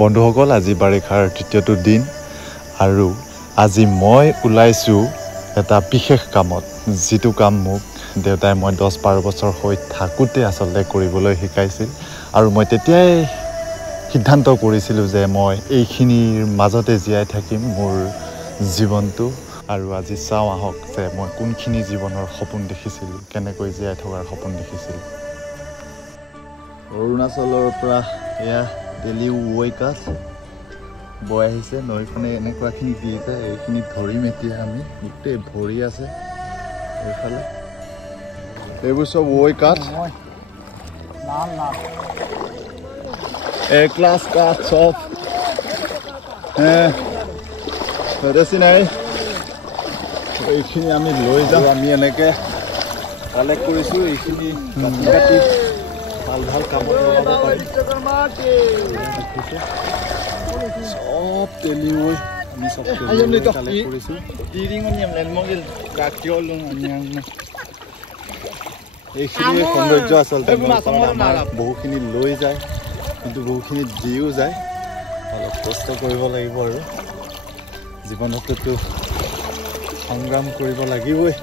বন্ধুসকল, আজি বাৰিষাৰ তৃতীয়টো দিন আৰু আজি মই ওলাইছোঁ এটা বিশেষ কামত, যিটো কাম মোক দেউতাই মই 10-12 বছৰ হৈ থাকোঁতে আচলতে কৰিবলৈ শিকাইছিল। আৰু মই তেতিয়াই সিদ্ধান্ত কৰিছিলোঁ যে মই এইখিনিৰ মাজতে জীয়াই থাকিম মোৰ জীৱনটো। আৰু আজি চাওঁ আহক যে মই কোনখিনি জীৱনৰ সপোন দেখিছিলোঁ, কেনেকৈ জীয়াই থকাৰ সপোন দেখিছিলোঁ। অৰুণাচলৰ পৰা এয়া তেলি ৱৈকাঠ বৈ আহিছে, নৈখনে এনেকুৱাখিনি দিছে। এইখিনি ধৰিম এতিয়া আমি, গোটেই ভৰি আছে এইফালে। এইবোৰ চব ৱৈকাঠ, ক্লাছ কাঠ চব বেছি নাই। এইখিনি আমি লৈ যাওঁ, আমি এনেকৈ কালেক্ট কৰিছোঁ। এইখিনি কাটি কাটি ভাল ভাল কামত লগাব পাৰিম। সব তেলি আমি সব কালেক্ট কৰিছোঁ। এইখিনি সৌন্দৰ্য আচলতে বহুখিনি লৈ যায়, কিন্তু বহুখিনি দিও যায়। অলপ কষ্ট কৰিব লাগিব আৰু জীৱনততো সংগ্ৰাম কৰিব লাগিবই।